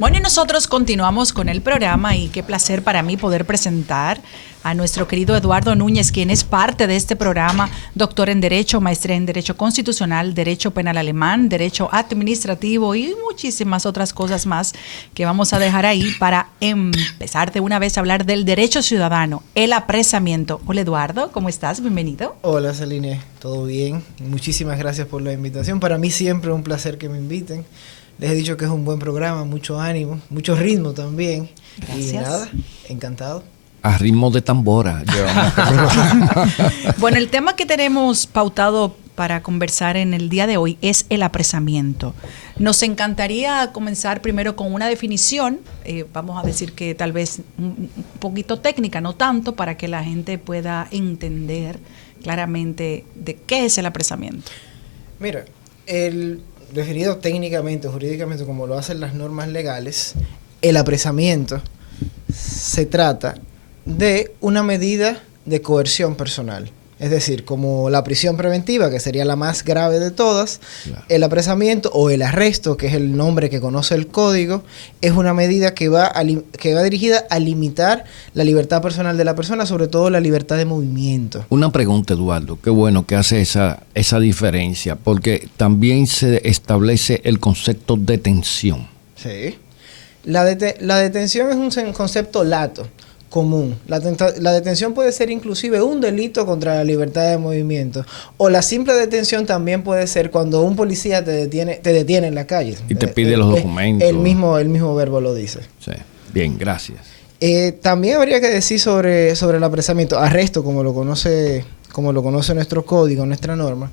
Bueno, y nosotros continuamos con el programa y qué placer para mí poder presentar a nuestro querido Eduardo Núñez, quien es parte de este programa, doctor en Derecho, maestría en Derecho Constitucional, Derecho Penal Alemán, Derecho Administrativo y muchísimas otras cosas más que vamos a dejar ahí para empezar de una vez a hablar del derecho ciudadano, el apresamiento. Hola Eduardo, ¿cómo estás? Bienvenido. Hola Celine, ¿todo bien? Muchísimas gracias por la invitación. Para mí siempre es un placer que me inviten. Les he dicho que es un buen programa, mucho ánimo, mucho ritmo también. Gracias. Y nada, encantado. A ritmo de tambora. Bueno, el tema que tenemos pautado para conversar en el día de hoy es el apresamiento. Nos encantaría comenzar primero con una definición, vamos a decir que tal vez un poquito técnica, no tanto, para que la gente pueda entender claramente de qué es el apresamiento. Mira, el definido técnicamente, jurídicamente, como lo hacen las normas legales, el apresamiento se trata de una medida de coerción personal. Es decir, como la prisión preventiva, que sería la más grave de todas, claro. El apresamiento o el arresto, que es el nombre que conoce el código, es una medida que va dirigida a limitar la libertad personal de la persona, sobre todo la libertad de movimiento. Una pregunta, Eduardo, qué bueno que hace esa diferencia, porque también se establece el concepto de detención. Sí. La detención es un concepto lato, común. La detención puede ser inclusive un delito contra la libertad de movimiento, o la simple detención también puede ser cuando un policía te detiene en la calle y te pide los documentos. El mismo verbo lo dice. Sí. Bien, gracias. También habría que decir sobre el apresamiento, arresto, como lo conoce nuestro código, nuestra norma.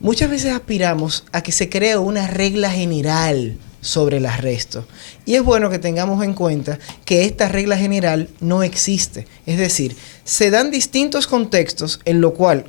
Muchas veces aspiramos a que se cree una regla general sobre el arresto. Y es bueno que tengamos en cuenta que esta regla general no existe. Es decir, se dan distintos contextos en lo cual,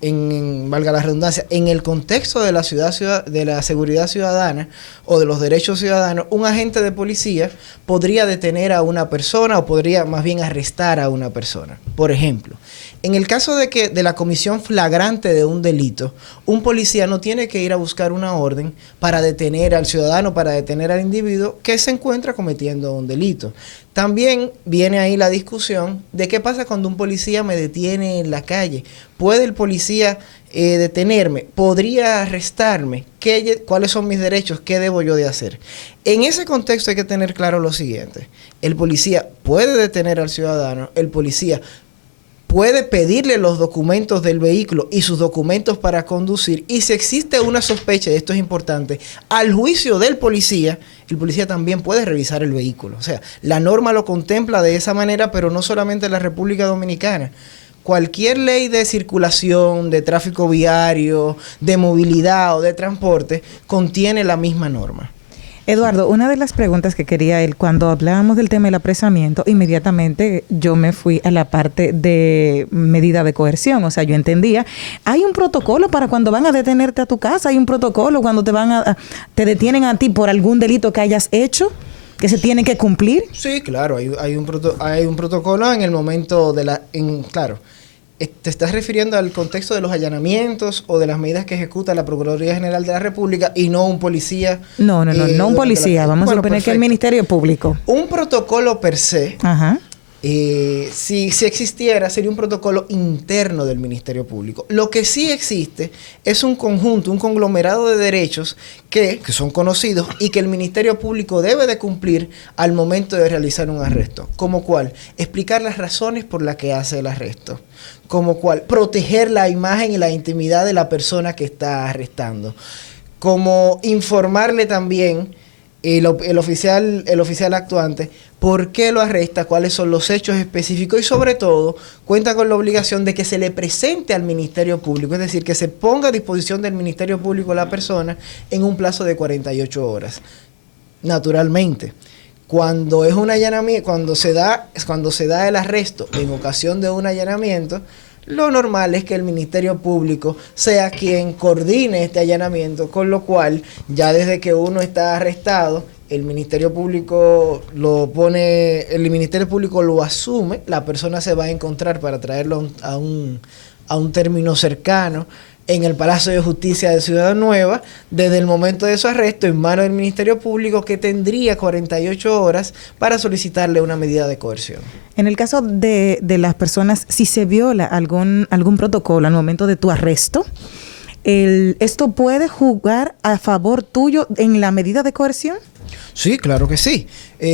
valga la redundancia, en el contexto de de la seguridad ciudadana o de los derechos ciudadanos, un agente de policía podría detener a una persona o podría más bien arrestar a una persona. Por ejemplo, en el caso de la comisión flagrante de un delito, un policía no tiene que ir a buscar una orden para detener al ciudadano, para detener al individuo que se encuentra cometiendo un delito. También viene ahí la discusión de qué pasa cuando un policía me detiene en la calle. ¿Puede el policía detenerme? ¿Podría arrestarme? ¿Cuáles son mis derechos? ¿Qué debo yo de hacer? En ese contexto hay que tener claro lo siguiente. El policía puede detener al ciudadano, el policía puede pedirle los documentos del vehículo y sus documentos para conducir, y si existe una sospecha, y esto es importante, al juicio del policía, el policía también puede revisar el vehículo. O sea, la norma lo contempla de esa manera, pero no solamente en la República Dominicana. Cualquier ley de circulación, de tráfico viario, de movilidad o de transporte contiene la misma norma. Eduardo, una de las preguntas que quería él, cuando hablábamos del tema del apresamiento, inmediatamente yo me fui a la parte de medida de coerción. O sea, yo entendía, hay un protocolo para cuando van a detenerte a tu casa, hay un protocolo cuando te detienen a ti por algún delito que hayas hecho, que se tiene que cumplir. Sí, claro, hay un protocolo en el momento claro. ¿Te estás refiriendo al contexto de los allanamientos o de las medidas que ejecuta la Procuraduría General de la República y no un policía? No un policía. Vamos a suponer que el Ministerio Público. Un protocolo per se, ajá, si existiera, sería un protocolo interno del Ministerio Público. Lo que sí existe es un conjunto, un conglomerado de derechos que son conocidos y que el Ministerio Público debe de cumplir al momento de realizar un arresto. ¿Como cuál? Explicar las razones por las que hace el arresto. Como cuál, proteger la imagen y la intimidad de la persona que está arrestando. Como informarle también el oficial actuante por qué lo arresta, cuáles son los hechos específicos y sobre todo cuenta con la obligación de que se le presente al Ministerio Público, es decir, que se ponga a disposición del Ministerio Público la persona en un plazo de 48 horas. Naturalmente, cuando es un allanamiento, cuando se da el arresto en ocasión de un allanamiento, lo normal es que el Ministerio Público sea quien coordine este allanamiento, con lo cual ya desde que uno está arrestado, el Ministerio Público lo asume, la persona se va a encontrar para traerlo a un término cercano, en el Palacio de Justicia de Ciudad Nueva, desde el momento de su arresto en manos del Ministerio Público, que tendría 48 horas para solicitarle una medida de coerción. En el caso de las personas, si se viola algún protocolo al momento de tu arresto, ¿esto puede jugar a favor tuyo en la medida de coerción? Sí, claro que sí.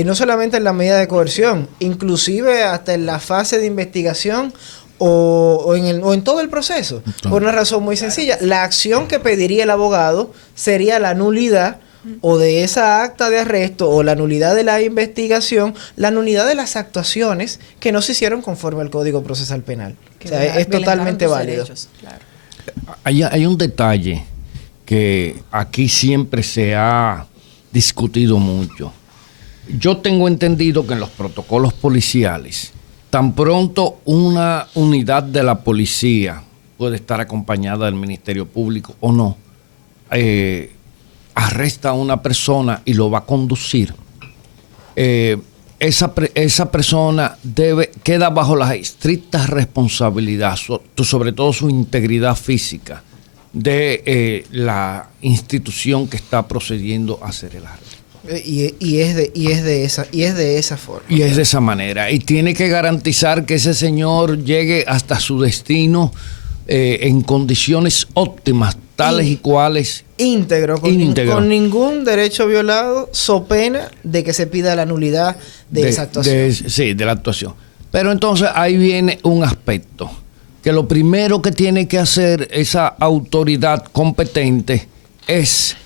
No solamente en la medida de coerción, inclusive hasta en la fase de investigación o en todo el proceso. Por una razón muy sencilla. La acción que pediría el abogado sería la nulidad o de esa acta de arresto o la nulidad de la investigación, la nulidad de las actuaciones que no se hicieron conforme al Código Procesal Penal. O sea, es totalmente válido. Derechos, claro. Hay un detalle que aquí siempre se ha discutido mucho. Yo tengo entendido que en los protocolos policiales, tan pronto una unidad de la policía puede estar acompañada del Ministerio Público o no, arresta a una persona y lo va a conducir, esa persona queda bajo la estricta responsabilidad, sobre todo su integridad física, de la institución que está procediendo a hacer el arresto. Y es de esa forma. Y es de esa manera. Y tiene que garantizar que ese señor llegue hasta su destino en condiciones óptimas, tales y cuales. Íntegro, con ningún derecho violado, so pena de que se pida la nulidad de esa actuación. De la actuación. Pero entonces ahí viene un aspecto, que lo primero que tiene que hacer esa autoridad competente es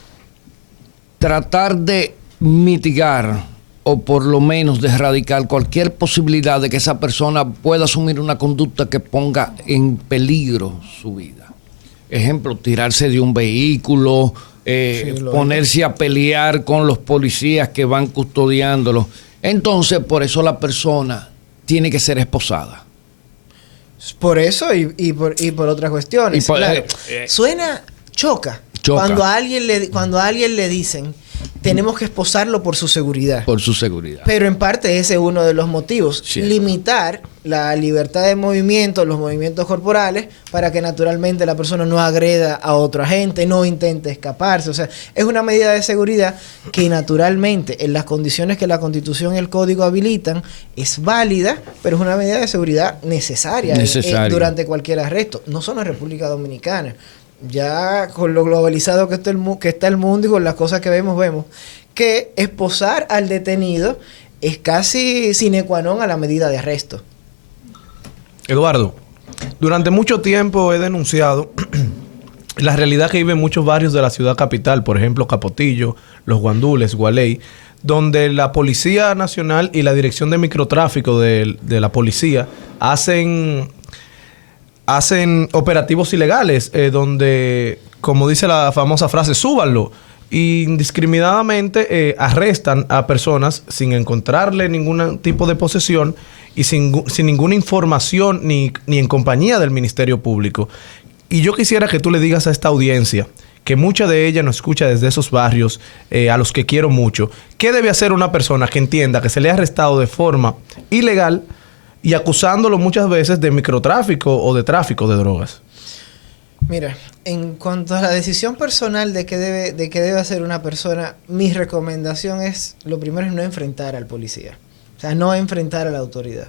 tratar de mitigar o por lo menos de erradicar cualquier posibilidad de que esa persona pueda asumir una conducta que ponga en peligro su vida. Ejemplo, tirarse de un vehículo, ponerse a pelear con los policías que van custodiándolo. Entonces, por eso la persona tiene que ser esposada. Por eso y por otras cuestiones. Claro. Choca. Cuando a alguien le dicen, tenemos que esposarlo por su seguridad. Por su seguridad. Pero en parte ese es uno de los motivos. Cierto. Limitar la libertad de movimiento, los movimientos corporales, para que naturalmente la persona no agreda a otro agente, no intente escaparse. O sea, es una medida de seguridad que naturalmente, en las condiciones que la Constitución y el Código habilitan, es válida, pero es una medida de seguridad necesaria. Durante cualquier arresto. No solo en República Dominicana. Ya con lo globalizado que está el mundo y con las cosas que vemos que esposar al detenido es casi sine qua non a la medida de arresto. Eduardo, durante mucho tiempo he denunciado la realidad que viven muchos barrios de la ciudad capital, por ejemplo Capotillo, Los Guandules, Gualey, donde la Policía Nacional y la Dirección de Microtráfico de la policía hacen operativos ilegales, donde, como dice la famosa frase, súbanlo, indiscriminadamente arrestan a personas sin encontrarle ningún tipo de posesión y sin ninguna información ni en compañía del Ministerio Público. Y yo quisiera que tú le digas a esta audiencia, que mucha de ella nos escucha desde esos barrios a los que quiero mucho, ¿qué debe hacer una persona que entienda que se le ha arrestado de forma ilegal y acusándolo muchas veces de microtráfico o de tráfico de drogas? Mira, en cuanto a la decisión personal de qué debe hacer una persona, mi recomendación es, lo primero es no enfrentar al policía. O sea, no enfrentar a la autoridad.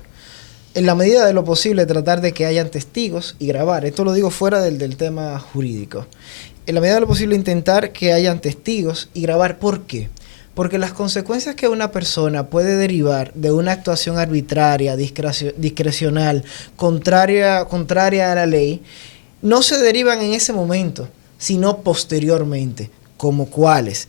En la medida de lo posible, tratar de que hayan testigos y grabar. Esto lo digo fuera del tema jurídico. En la medida de lo posible, intentar que hayan testigos y grabar. ¿Por qué? Porque las consecuencias que una persona puede derivar de una actuación arbitraria, discrecional, contraria a la ley, no se derivan en ese momento, sino posteriormente. ¿Como cuáles?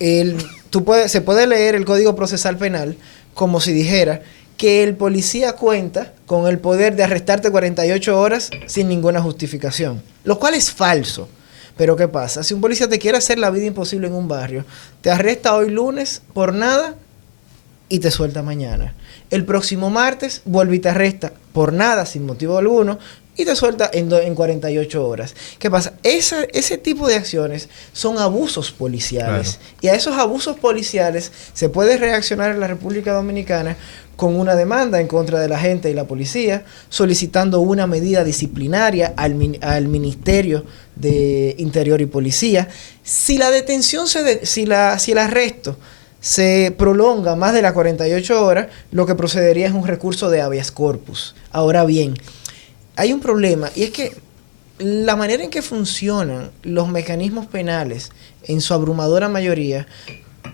Se puede leer el Código Procesal Penal como si dijera que el policía cuenta con el poder de arrestarte 48 horas sin ninguna justificación, lo cual es falso. Pero ¿qué pasa? Si un policía te quiere hacer la vida imposible en un barrio, te arresta hoy lunes por nada y te suelta mañana. El próximo martes vuelve y te arresta por nada, sin motivo alguno, y te suelta en 48 horas. ¿Qué pasa? Ese tipo de acciones son abusos policiales. Claro. Y a esos abusos policiales se puede reaccionar en la República Dominicana con una demanda en contra de la gente y la policía, solicitando una medida disciplinaria al Ministerio de Interior y Policía. Si la detención, si el arresto se prolonga más de las 48 horas, lo que procedería es un recurso de habeas corpus. Ahora bien, hay un problema, y es que la manera en que funcionan los mecanismos penales, en su abrumadora mayoría,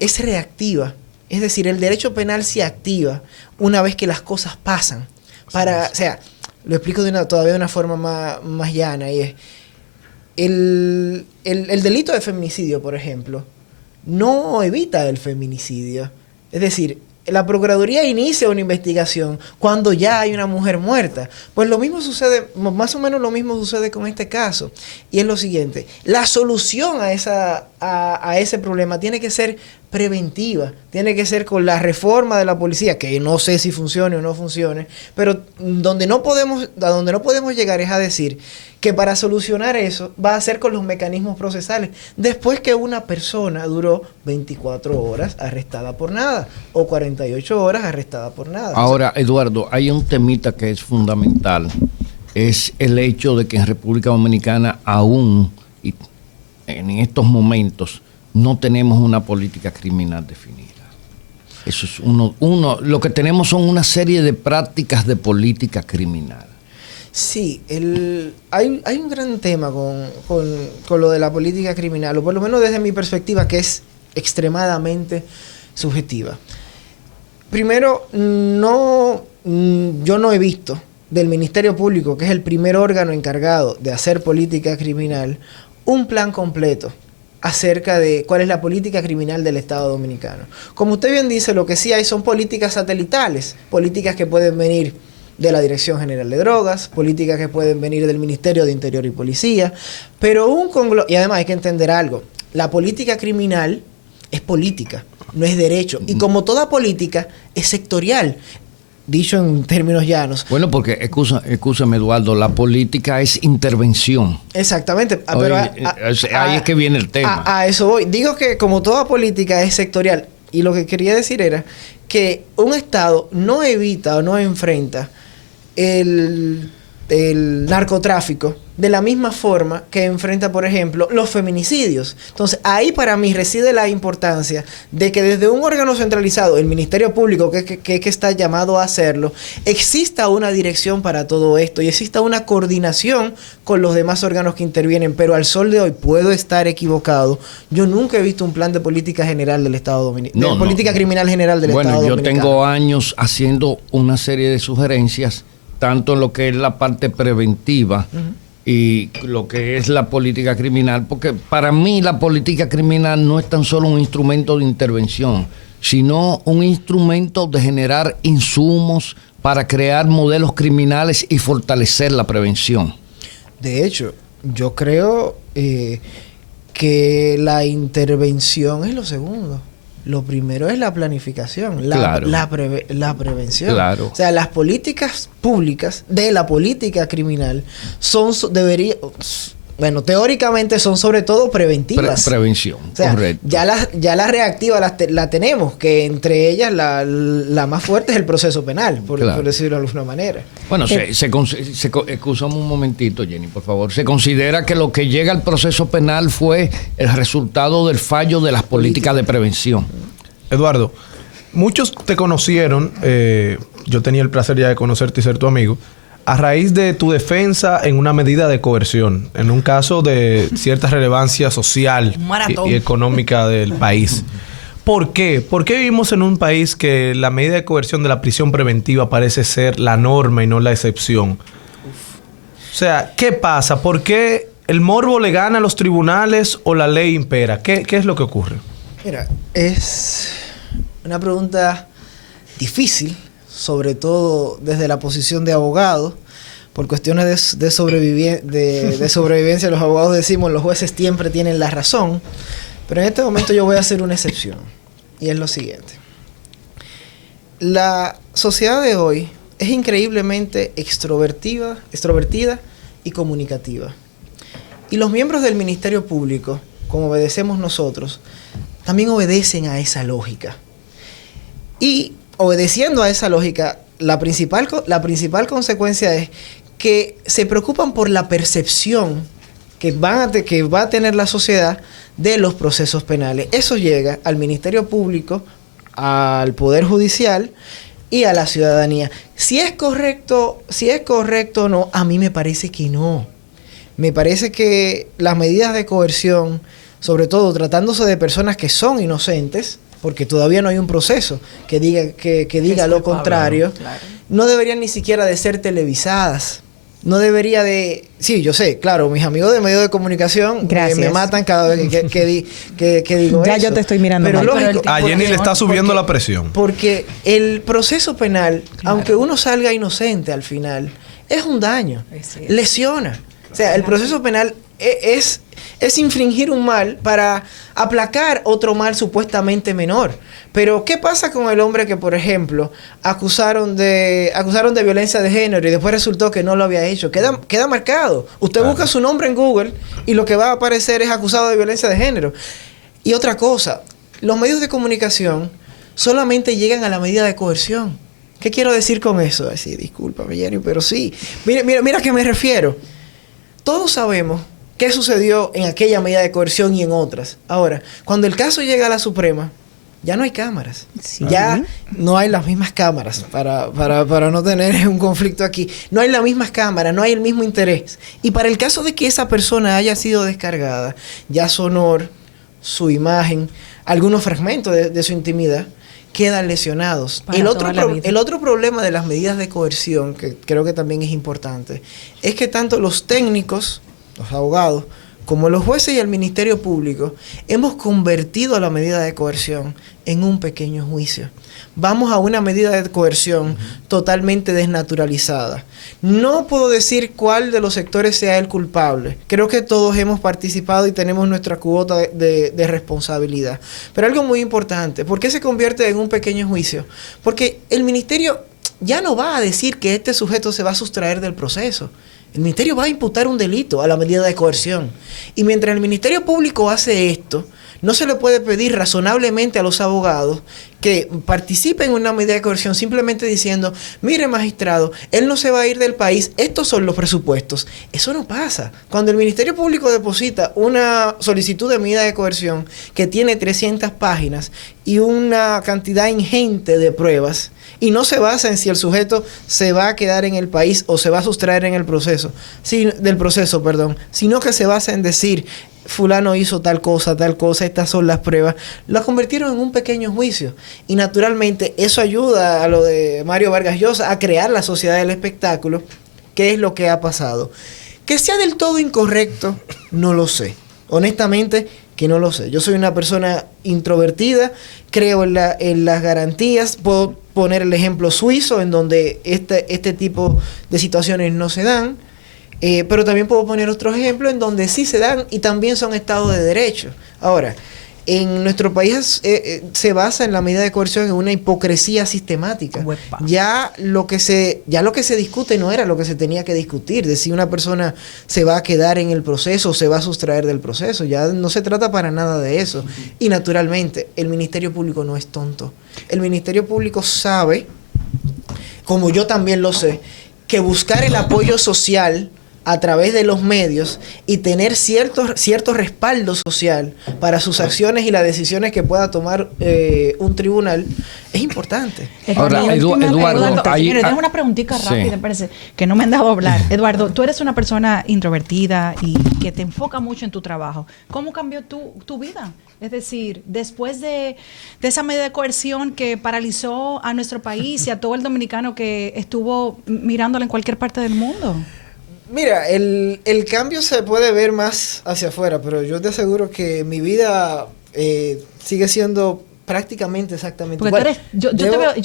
es reactiva. Es decir, el derecho penal se activa una vez que las cosas pasan. O sea, lo explico todavía de una forma más llana, y es el delito de feminicidio, por ejemplo, no evita el feminicidio. Es decir, la Procuraduría inicia una investigación cuando ya hay una mujer muerta. Pues lo mismo sucede, más o menos lo mismo sucede con este caso. Y es lo siguiente, la solución a ese problema tiene que ser preventiva, tiene que ser con la reforma de la policía, que no sé si funcione o no funcione, pero a donde no podemos llegar es a decir que para solucionar eso va a ser con los mecanismos procesales, después que una persona duró 24 horas arrestada por nada, o 48 horas arrestada por nada. Ahora, Eduardo, hay un temita que es fundamental, es el hecho de que en República Dominicana aún, y en estos momentos, no tenemos una política criminal definida. Eso es lo que tenemos son una serie de prácticas de política criminal. Sí, hay un gran tema con lo de la política criminal, o por lo menos desde mi perspectiva, que es extremadamente subjetiva. Primero, yo no he visto del Ministerio Público, que es el primer órgano encargado de hacer política criminal, un plan completo acerca de cuál es la política criminal del Estado Dominicano. Como usted bien dice, lo que sí hay son políticas satelitales, políticas que pueden venir de la Dirección General de Drogas, políticas que pueden venir del Ministerio de Interior y Policía, pero y además hay que entender algo, la política criminal es política, no es derecho, y como toda política es sectorial. Dicho en términos llanos. Bueno, porque, escúchame, Eduardo, la política es intervención. Exactamente. Pero ahí es que viene el tema. A eso voy. Digo que como toda política es sectorial. Y lo que quería decir era que un Estado no evita o no enfrenta el narcotráfico de la misma forma que enfrenta, por ejemplo, los feminicidios. Entonces, ahí para mí reside la importancia de que desde un órgano centralizado, el Ministerio Público, que está llamado a hacerlo, exista una dirección para todo esto y exista una coordinación con los demás órganos que intervienen. Pero al sol de hoy, puedo estar equivocado, yo nunca he visto un plan de política general del Estado Dominicano, política criminal general del Estado Dominicano. Bueno, yo tengo años haciendo una serie de sugerencias, tanto en lo que es la parte preventiva y lo que es la política criminal, porque para mí la política criminal no es tan solo un instrumento de intervención, sino un instrumento de generar insumos para crear modelos criminales y fortalecer la prevención. De hecho, yo creo que la intervención es lo segundo. Lo primero es la planificación, la prevención. Claro. O sea, las políticas públicas de la política criminal teóricamente son sobre todo preventivas. Prevención, o sea, correcto. Ya las reactivas la tenemos, que entre ellas la más fuerte es el proceso penal, por decirlo de alguna manera. Bueno, excusamos un momentito, Jenny, por favor. Se considera que lo que llega al proceso penal fue el resultado del fallo de las políticas de prevención. Eduardo, muchos te conocieron, yo tenía el placer ya de conocerte y ser tu amigo, a raíz de tu defensa en una medida de coerción, en un caso de cierta relevancia social y económica del país. ¿Por qué? ¿Por qué vivimos en un país que la medida de coerción de la prisión preventiva parece ser la norma y no la excepción? O sea, ¿qué pasa? ¿Por qué el morbo le gana a los tribunales o la ley impera? ¿Qué es lo que ocurre? Mira, es una pregunta difícil, sobre todo desde la posición de abogado. Por cuestiones de sobrevivencia, los abogados decimos los jueces siempre tienen la razón. Pero en este momento yo voy a hacer una excepción. Y es lo siguiente. La sociedad de hoy es increíblemente extrovertida y comunicativa. Y los miembros del Ministerio Público, como obedecemos nosotros, también obedecen a esa lógica. Y obedeciendo a esa lógica, la principal consecuencia es que se preocupan por la percepción que va a tener la sociedad de los procesos penales. Eso llega al Ministerio Público, al Poder Judicial y a la ciudadanía. Si es correcto o no, a mí me parece que no. Me parece que las medidas de coerción, sobre todo tratándose de personas que son inocentes, porque todavía no hay un proceso que diga lo contrario, claro, no deberían ni siquiera de ser televisadas. No debería de... Sí, yo sé, claro, mis amigos de medios de comunicación me matan cada vez que digo ya eso. Yo te estoy mirando pero mal. Lógico, a Jenny le está subiendo la presión. Porque el proceso penal, claro, aunque uno salga inocente al final, es un daño, lesiona. O sea, el proceso penal es infringir un mal para aplacar otro mal supuestamente menor. Pero, ¿qué pasa con el hombre que, por ejemplo, acusaron de violencia de género y después resultó que no lo había hecho? Queda marcado. Usted busca su nombre en Google y lo que va a aparecer es acusado de violencia de género. Y otra cosa, los medios de comunicación solamente llegan a la medida de coerción. ¿Qué quiero decir con eso? Decir, discúlpame, Jenny, pero sí. Mira a qué me refiero. Todos sabemos qué sucedió en aquella medida de coerción y en otras. Ahora, cuando el caso llega a la Suprema, ya no hay cámaras. Sí. Ya no hay las mismas cámaras para no tener un conflicto aquí. No hay las mismas cámaras, no hay el mismo interés. Y para el caso de que esa persona haya sido descargada, ya su honor, su imagen, algunos fragmentos de su intimidad, quedan lesionados. El otro problema de las medidas de coerción, que creo que también es importante, es que tanto los técnicos, los abogados, como los jueces y el Ministerio Público, hemos convertido a la medida de coerción en un pequeño juicio. Vamos a una medida de coerción totalmente desnaturalizada. No puedo decir cuál de los sectores sea el culpable. Creo que todos hemos participado y tenemos nuestra cuota de responsabilidad. Pero algo muy importante, ¿por qué se convierte en un pequeño juicio? Porque el ministerio ya no va a decir que este sujeto se va a sustraer del proceso. El ministerio va a imputar un delito a la medida de coerción. Y mientras el Ministerio Público hace esto, no se le puede pedir razonablemente a los abogados que participen en una medida de coerción simplemente diciendo, mire magistrado, él no se va a ir del país, estos son los presupuestos. Eso no pasa. Cuando el Ministerio Público deposita una solicitud de medida de coerción que tiene 300 páginas y una cantidad ingente de pruebas, y no se basa en si el sujeto se va a quedar en el país o se va a sustraer en el proceso, sino que se basa en decir, fulano hizo tal cosa, estas son las pruebas, la convirtieron en un pequeño juicio. Y naturalmente eso ayuda a lo de Mario Vargas Llosa a crear la sociedad del espectáculo, que es lo que ha pasado. Que sea del todo incorrecto, no lo sé. Honestamente, que no lo sé. Yo soy una persona introvertida, creo en las garantías, puedo poner el ejemplo suizo en donde este tipo de situaciones no se dan. Pero también puedo poner otros ejemplos en donde sí se dan y también son estados de derecho. Ahora, en nuestro país se basa en la medida de coerción en una hipocresía sistemática. Ya lo que se discute no era lo que se tenía que discutir, de si una persona se va a quedar en el proceso o se va a sustraer del proceso. Ya no se trata para nada de eso. Y naturalmente, el Ministerio Público no es tonto. El Ministerio Público sabe, como yo también lo sé, que buscar el apoyo social a través de los medios y tener cierto respaldo social para sus acciones y las decisiones que pueda tomar un tribunal es importante. Ahora, Eduardo, tengo una preguntita rápida, parece que no me han dado a hablar. Eduardo, tú eres una persona introvertida y que te enfoca mucho en tu trabajo. ¿Cómo cambió tu vida? Es decir, después de esa medida de coerción que paralizó a nuestro país y a todo el dominicano que estuvo mirándola en cualquier parte del mundo. Mira, el cambio se puede ver más hacia afuera, pero yo te aseguro que mi vida sigue siendo prácticamente exactamente igual. Yo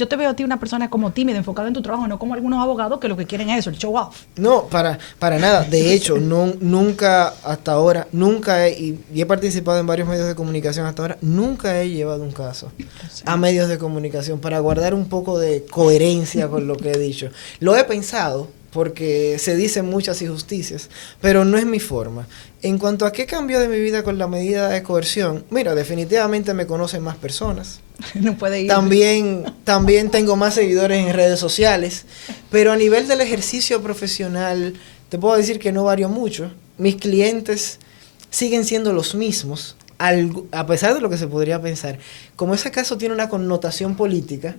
te veo a ti una persona como tímida, enfocada en tu trabajo, no como algunos abogados que lo que quieren es eso, el show off. No, para nada. De hecho, nunca hasta ahora, y he participado en varios medios de comunicación hasta ahora, nunca he llevado un caso a medios de comunicación para guardar un poco de coherencia con lo que he dicho. Lo he pensado, porque se dicen muchas injusticias, pero no es mi forma. En cuanto a qué cambió de mi vida con la medida de coerción, mira, definitivamente me conocen más personas. No puede ir. También tengo más seguidores en redes sociales, pero a nivel del ejercicio profesional, te puedo decir que no varió mucho. Mis clientes siguen siendo los mismos, a pesar de lo que se podría pensar. Como ese caso tiene una connotación política,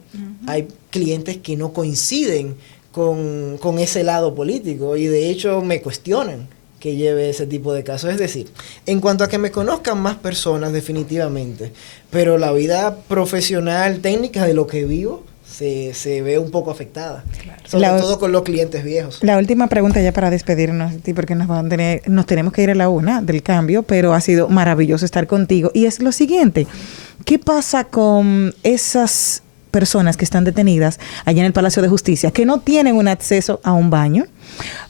hay clientes que no coinciden con ese lado político y de hecho me cuestionan que lleve ese tipo de casos. Es decir, en cuanto a que me conozcan más personas, definitivamente, pero la vida profesional, técnica de lo que vivo, se ve un poco afectada. Claro. Sobre todo con los clientes viejos. La última pregunta ya para despedirnos de ti, porque nos tenemos que ir a la una del cambio, pero ha sido maravilloso estar contigo. Y es lo siguiente, ¿qué pasa con esas personas que están detenidas allá en el Palacio de Justicia, que no tienen un acceso a un baño?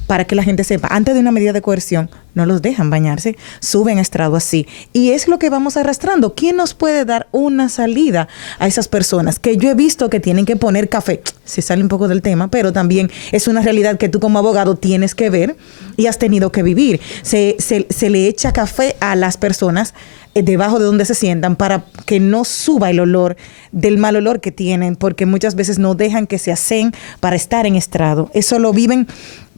Para que la gente sepa, antes de una medida de coerción, no los dejan bañarse, suben a estrado así. Y es lo que vamos arrastrando. ¿Quién nos puede dar una salida a esas personas? Que yo he visto que tienen que poner café. Se sale un poco del tema, pero también es una realidad que tú como abogado tienes que ver y has tenido que vivir. Se le echa café a las personas debajo de donde se sientan para que no suba el olor del mal olor que tienen, porque muchas veces no dejan que se aseen para estar en estrado. Eso lo viven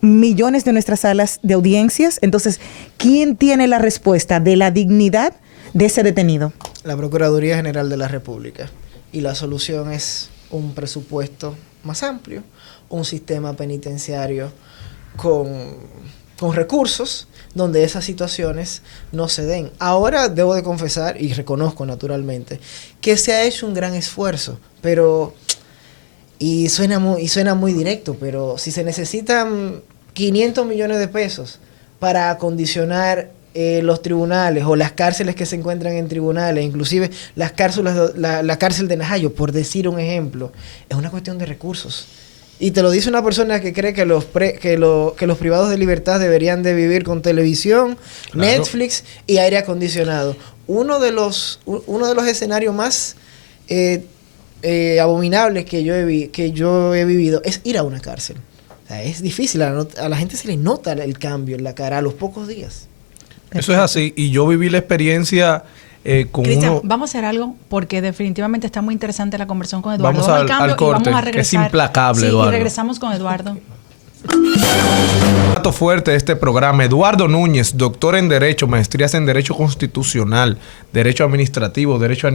millones de nuestras salas de audiencias. Entonces, ¿quién tiene la respuesta de la dignidad de ese detenido? La Procuraduría General de la República. Y la solución es un presupuesto más amplio, un sistema penitenciario con recursos donde esas situaciones no se den. Ahora debo de confesar, y reconozco naturalmente, que se ha hecho un gran esfuerzo, pero... Y suena muy directo, pero si se necesitan 500 millones de pesos para acondicionar los tribunales o las cárceles que se encuentran en tribunales, inclusive la cárcel de Najayo, por decir un ejemplo, es una cuestión de recursos. Y te lo dice una persona que cree que los privados de libertad deberían de vivir con televisión, claro, Netflix y aire acondicionado. Uno de los escenarios más abominables que yo he vivido es ir a una cárcel. O sea, es difícil, a la gente se le nota el cambio en la cara a los pocos días. Eso es así, y yo viví la experiencia con Cristian, vamos a hacer algo, porque definitivamente está muy interesante la conversación con Eduardo. Vamos al corte, y vamos a regresar. Es implacable, sí, Eduardo. Y regresamos con Eduardo. Dato fuerte de este programa: Eduardo Núñez, doctor en Derecho, maestrías en Derecho Constitucional, Derecho Administrativo, Derecho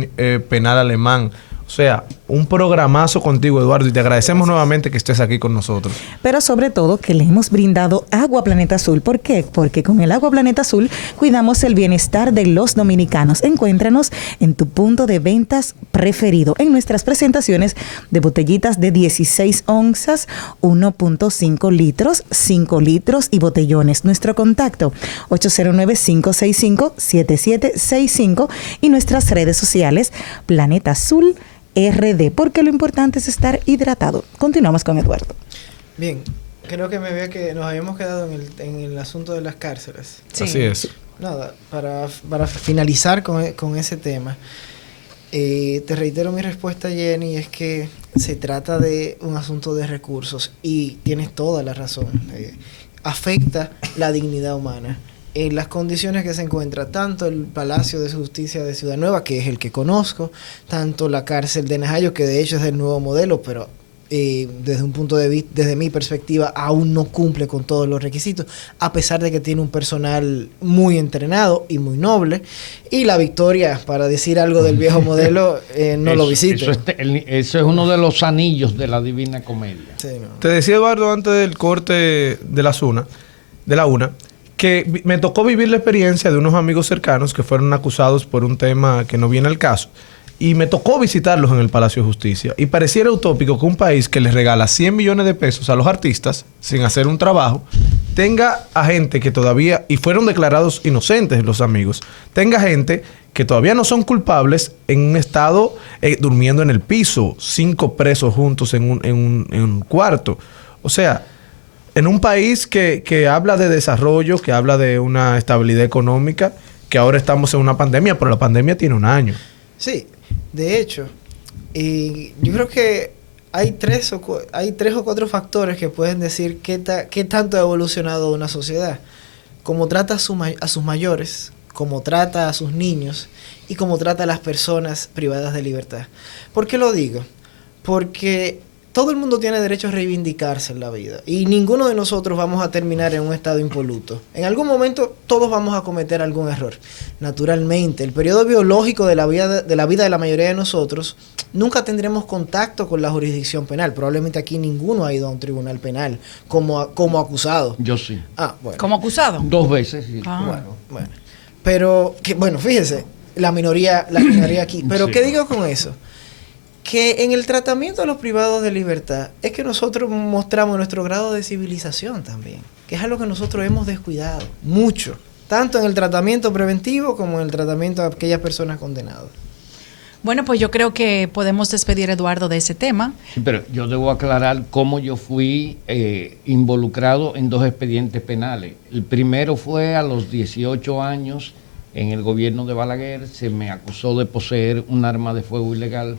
Penal Alemán. O sea, un programazo contigo, Eduardo, y te agradecemos nuevamente que estés aquí con nosotros. Pero sobre todo que le hemos brindado Agua Planeta Azul. ¿Por qué? Porque con el Agua Planeta Azul cuidamos el bienestar de los dominicanos. Encuéntranos en tu punto de ventas preferido, en nuestras presentaciones de botellitas de 16 onzas, 1.5 litros, 5 litros y botellones. Nuestro contacto 809-565-7765 y nuestras redes sociales Planeta Azul RD, porque lo importante es estar hidratado. Continuamos con Eduardo. Bien, creo que nos habíamos quedado en el asunto de las cárceles. Sí. Así es. Nada, para finalizar con ese tema, te reitero mi respuesta, Jenny, es que se trata de un asunto de recursos y tienes toda la razón. Afecta la dignidad humana. En las condiciones que se encuentra tanto el Palacio de Justicia de Ciudad Nueva, que es el que conozco, tanto la cárcel de Najayo, que de hecho es el nuevo modelo, pero desde un punto de vista, desde mi perspectiva, aún no cumple con todos los requisitos, a pesar de que tiene un personal muy entrenado y muy noble. Y la Victoria, para decir algo del viejo modelo, no lo visita. Eso es uno de los anillos de la Divina Comedia. Sí, no. Te decía, Eduardo, antes del corte de la una, que me tocó vivir la experiencia de unos amigos cercanos que fueron acusados por un tema que no viene al caso. Y me tocó visitarlos en el Palacio de Justicia. Y pareciera utópico que un país que les regala 100 millones de pesos a los artistas sin hacer un trabajo, tenga a gente que todavía, y fueron declarados inocentes los amigos, tenga gente que todavía no son culpables en un estado durmiendo en el piso, 5 presos juntos en un cuarto. O sea, en un país que habla de desarrollo, que habla de una estabilidad económica, que ahora estamos en una pandemia, pero la pandemia tiene un año. Sí, de hecho, yo creo que hay tres o cuatro factores que pueden decir qué tanto ha evolucionado una sociedad. Cómo trata a sus mayores, cómo trata a sus niños y cómo trata a las personas privadas de libertad. ¿Por qué lo digo? Porque todo el mundo tiene derecho a reivindicarse en la vida y ninguno de nosotros vamos a terminar en un estado impoluto. En algún momento todos vamos a cometer algún error. Naturalmente, el periodo biológico de la vida de la mayoría de nosotros, nunca tendremos contacto con la jurisdicción penal. Probablemente aquí ninguno ha ido a un tribunal penal como acusado. Yo sí. Bueno. ¿Como acusado? 2 veces, sí. Bueno. Pero, fíjese, la minoría aquí. Pero, Sí. ¿qué digo con eso? Que en el tratamiento de los privados de libertad es que nosotros mostramos nuestro grado de civilización también, que es algo que nosotros hemos descuidado mucho, tanto en el tratamiento preventivo como en el tratamiento a aquellas personas condenadas. Bueno, pues yo creo que podemos despedir a Eduardo de ese tema. Sí, pero yo debo aclarar cómo yo fui involucrado en 2 expedientes penales. El primero fue a los 18 años en el gobierno de Balaguer. Se me acusó de poseer un arma de fuego ilegal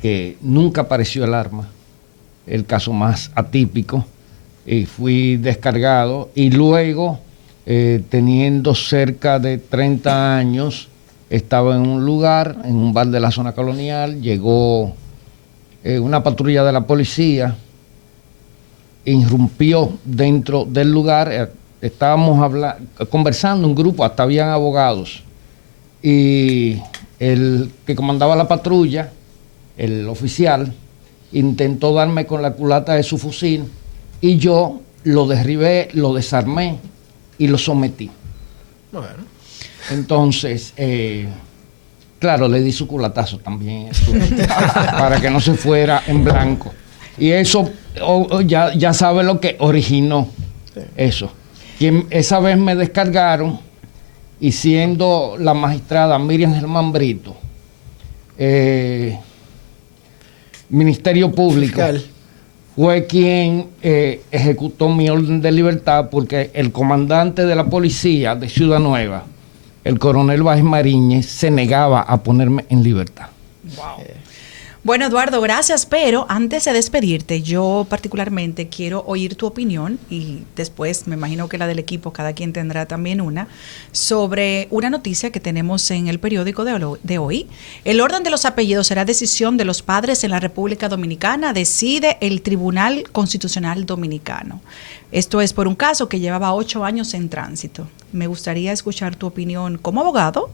que nunca apareció el arma, el caso más atípico, y fui descargado y luego, teniendo cerca de 30 años, estaba en un lugar, en un bar de la zona colonial, llegó una patrulla de la policía, irrumpió dentro del lugar, estábamos conversando un grupo, hasta habían abogados, y el que comandaba la patrulla, el oficial, intentó darme con la culata de su fusil y yo lo derribé, lo desarmé y lo sometí. Bueno. Entonces, claro, le di su culatazo también para que no se fuera en blanco. Y eso ya sabe lo que originó eso. Esa vez me descargaron y siendo la magistrada Miriam Germán Brito, Ministerio Público Fiscal. fue quien ejecutó mi orden de libertad porque el comandante de la policía de Ciudad Nueva, el coronel Báez Mariñez, se negaba a ponerme en libertad. Bueno, Eduardo, gracias, pero antes de despedirte, yo particularmente quiero oír tu opinión y después me imagino que la del equipo, cada quien tendrá también una, sobre una noticia que tenemos en el periódico de hoy. El orden de los apellidos será decisión de los padres en la República Dominicana, decide el Tribunal Constitucional Dominicano. Esto es por un caso que llevaba 8 años en tránsito. Me gustaría escuchar tu opinión como abogado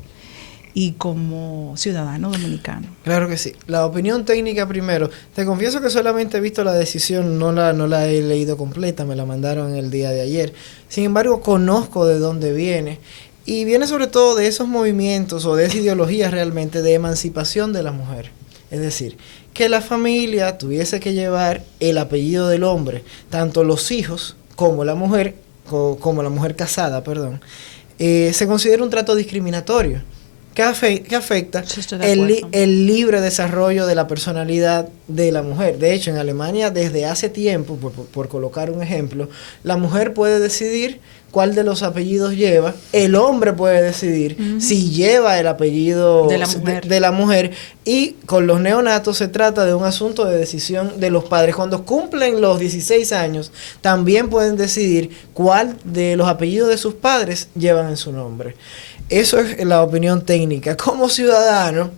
y como ciudadano dominicano. Claro que sí. La opinión técnica primero. Te confieso que solamente he visto la decisión, no la he leído completa, me la mandaron el día de ayer. Sin embargo, conozco de dónde viene. Y viene sobre todo de esos movimientos o de esa ideología realmente de emancipación de la mujer. Es decir, que la familia tuviese que llevar el apellido del hombre, tanto los hijos como la mujer casada, se considera un trato discriminatorio. Que afecta el libre desarrollo de la personalidad de la mujer. De hecho, en Alemania, desde hace tiempo, por colocar un ejemplo, la mujer puede decidir cuál de los apellidos lleva, el hombre puede decidir si lleva el apellido de la mujer, y con los neonatos se trata de un asunto de decisión de los padres. Cuando cumplen los 16 años, también pueden decidir cuál de los apellidos de sus padres llevan en su nombre. Eso es la opinión técnica. Como ciudadano,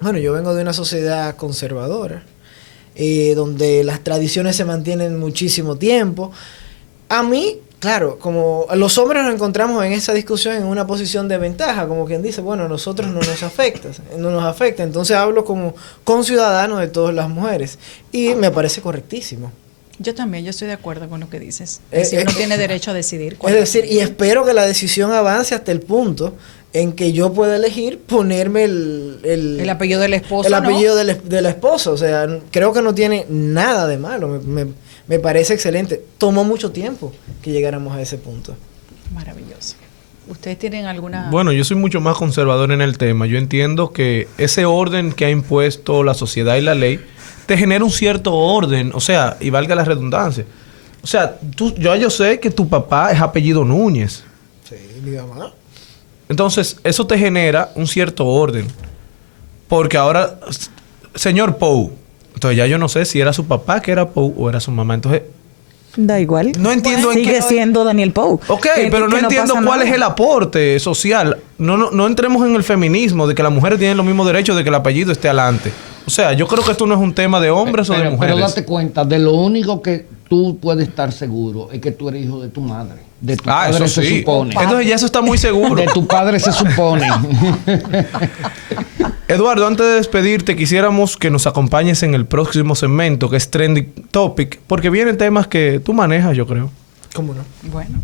bueno, yo vengo de una sociedad conservadora, donde las tradiciones se mantienen muchísimo tiempo. A mí, claro, como los hombres nos encontramos en esa discusión en una posición de ventaja, como quien dice, bueno, a nosotros no nos afecta. Entonces hablo como ciudadano de todas las mujeres. Y me parece correctísimo. Yo también, yo estoy de acuerdo con lo que dices. Uno tiene derecho a decidir. Es decir, y espero que la decisión avance hasta el punto en que yo pueda elegir ponerme el apellido del esposo. El apellido de la esposa. O sea, creo que no tiene nada de malo. Me parece excelente. Tomó mucho tiempo que llegáramos a ese punto. Maravilloso. ¿Ustedes tienen alguna...? Bueno, yo soy mucho más conservador en el tema. Yo entiendo que ese orden que ha impuesto la sociedad y la ley te genera un cierto orden, o sea, y valga la redundancia. O sea, yo sé que tu papá es apellido Núñez. Sí, mi mamá. Entonces, eso te genera un cierto orden. Porque ahora, señor Pou, Entonces ya yo no sé si era su papá que era Poe o era su mamá. Entonces, Da igual. no entiendo en Sigue qué... siendo Daniel Poe. Ok, Que- pero no que entiendo pasa cuál nada. es el aporte social. No entremos en el feminismo de que las mujeres tienen los mismos derechos de que el apellido esté adelante. O sea, yo creo que esto no es un tema de hombres o de mujeres. Pero date cuenta, de lo único que tú puedes estar seguro es que tú eres hijo de tu madre. De tu padre eso se sí. supone. Entonces ya eso está muy seguro. De tu padre se supone. Eduardo, antes de despedirte, quisiéramos que nos acompañes en el próximo segmento, que es Trending Topic, porque vienen temas que tú manejas, yo creo. ¿Cómo no? Bueno.